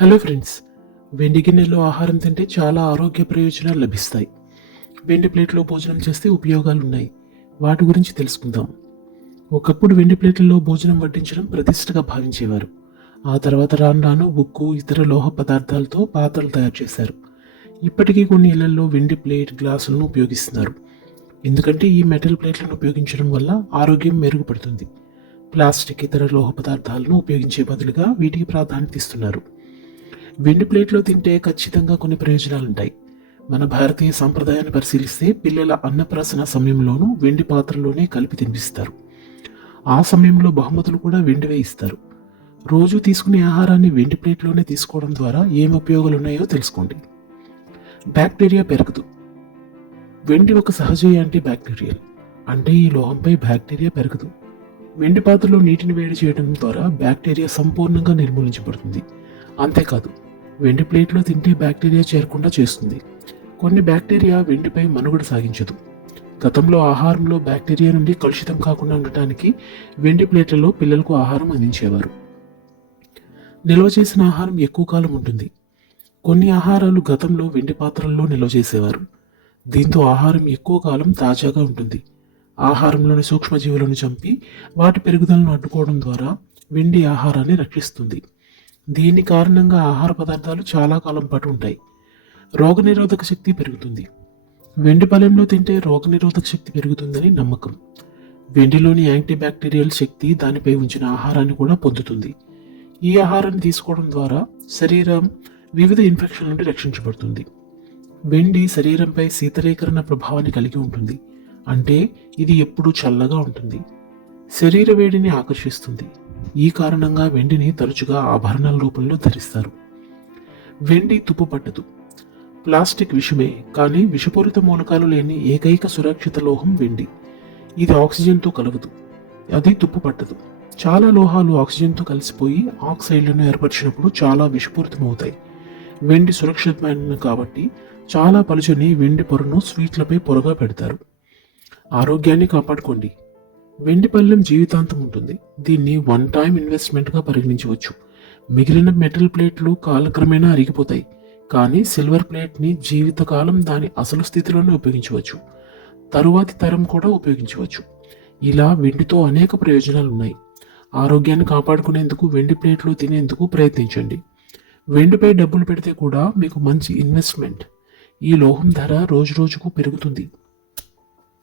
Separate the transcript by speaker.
Speaker 1: Hello friends వెండి గిన్నెలో ఆహారం తింటే చాలా ఆరోగ్య ప్రయోజనాలు లభిస్తాయి. వెండి ప్లేట్లో భోజనం చేస్తే ఉపయోగాలు ఉన్నాయి వాటి గురించి తెలుసుకుందాం. ఒకప్పుడు వెండి ప్లేట్లలో భోజనం వడ్డించడం ప్రతిష్టగా భావించేవారు. ఆ తర్వాత రాను రాను ఉక్కు ఇతర లోహ పదార్థాలతో పాత్రలు తయారు చేశారు. ఇప్పటికీ కొన్ని ఇళ్ళలో వెండి ప్లేట్ గ్లాసులను ఉపయోగిస్తున్నారు. ఎందుకంటే ఈ మెటల్ ప్లేట్లను ఉపయోగించడం వల్ల ఆరోగ్యం మెరుగుపడుతుంది. ప్లాస్టిక్ ఇతర లోహ పదార్థాలను ఉపయోగించే బదులుగా వీటికి ప్రాధాన్యత ఇస్తున్నారు. వెండి ప్లేట్లో తింటే ఖచ్చితంగా కొన్ని ప్రయోజనాలు ఉంటాయి. మన భారతీయ సంప్రదాయాన్ని పరిశీలిస్తే పిల్లల అన్నప్రాసన సమయంలోనూ వెండి పాత్రలోనే కలిపి తినిపిస్తారు. ఆ సమయంలో బహుమతులు కూడా వెండివే ఇస్తారు. రోజు తీసుకునే ఆహారాన్ని వెండి ప్లేట్లోనే తీసుకోవడం ద్వారా ఏం ఉపయోగాలు ఉన్నాయో తెలుసుకోండి. బ్యాక్టీరియా పెరగదు వెండి ఒక సహజ యాంటీ బ్యాక్టీరియల్. అంటే ఈ లోహంపై బ్యాక్టీరియా పెరగదు వెండి పాత్రలో నీటిని వేడి చేయడం ద్వారా బ్యాక్టీరియా సంపూర్ణంగా నిర్మూలించబడుతుంది. అంతేకాదు వెండి ప్లేట్లో తింటే బ్యాక్టీరియా చేరకుండా చేస్తుంది. కొన్ని బ్యాక్టీరియా వెండిపై మనుగడ సాగించదు. గతంలో ఆహారంలో బ్యాక్టీరియా నుండి కలుషితం కాకుండా ఉండటానికి వెండి ప్లేట్లలో పిల్లలకు ఆహారం అందించేవారు. నిల్వ చేసిన ఆహారం ఎక్కువ కాలం ఉంటుంది. కొన్ని ఆహారాలు గతంలో వెండి పాత్రల్లో నిల్వ చేసేవారు. దీంతో ఆహారం ఎక్కువ కాలం తాజాగా ఉంటుంది. ఆహారంలోని సూక్ష్మజీవులను చంపి వాటి పెరుగుదలను అడ్డుకోవడం ద్వారా వెండి ఆహారాన్ని రక్షిస్తుంది. దీని కారణంగా ఆహార పదార్థాలు చాలా కాలం పాటు ఉంటాయి. రోగనిరోధక శక్తి పెరుగుతుంది. వెండి బలంలో తింటే రోగనిరోధక శక్తి పెరుగుతుందని నమ్మకం. వెండిలోని యాంటీబ్యాక్టీరియల్ శక్తి దానిపై ఉంచిన ఆహారాన్ని కూడా పొందుతుంది. ఈ ఆహారాన్ని తీసుకోవడం ద్వారా శరీరం వివిధ ఇన్ఫెక్షన్ల నుండి రక్షించబడుతుంది. వెండి శరీరంపై శీతలీకరణ ప్రభావాన్ని కలిగి ఉంటుంది. అంటే ఇది ఎప్పుడూ చల్లగా ఉంటుంది. శరీర వేడిని ఆకర్షిస్తుంది. ఈ కారణంగా వెండిని తరచుగా ఆభరణాల రూపంలో ధరిస్తారు. వెండి తుప్పు పట్టదు. ప్లాస్టిక్ విషమే కానీ విషపూరిత మూలకాలు లేని ఏకైక సురక్షిత లోహం వెండి. ఇది ఆక్సిజన్తో కలవదు అది తుప్పు పట్టదు. చాలా లోహాలు ఆక్సిజన్తో కలిసిపోయి ఆక్సైడ్లను ఏర్పరిచినప్పుడు చాలా విషపూరితమవుతాయి. వెండి సురక్షితమైనది కాబట్టి చాలా పలుచని వెండి పొరను స్వీట్లపై పొరగా పెడతారు. ఆరోగ్యాన్ని కాపాడుకోండి. వెండి పళ్ళెం జీవితాంతం ఉంటుంది. దీన్ని వన్ టైం ఇన్వెస్ట్మెంట్గా పరిగణించవచ్చు. మిగిలిన మెటల్ ప్లేట్లు కాలక్రమేణా అరిగిపోతాయి. కానీ సిల్వర్ ప్లేట్ని జీవితకాలం దాని అసలు స్థితిలోనే ఉపయోగించవచ్చు. తరువాతి తరం కూడా ఉపయోగించవచ్చు. ఇలా వెండితో అనేక ప్రయోజనాలు ఉన్నాయి. ఆరోగ్యాన్ని కాపాడుకునేందుకు వెండి ప్లేట్లు తినేందుకు ప్రయత్నించండి. వెండిపై డబ్బులు పెడితే కూడా మీకు మంచి ఇన్వెస్ట్మెంట్ ఈ లోహం ధర రోజు రోజుకు పెరుగుతుంది.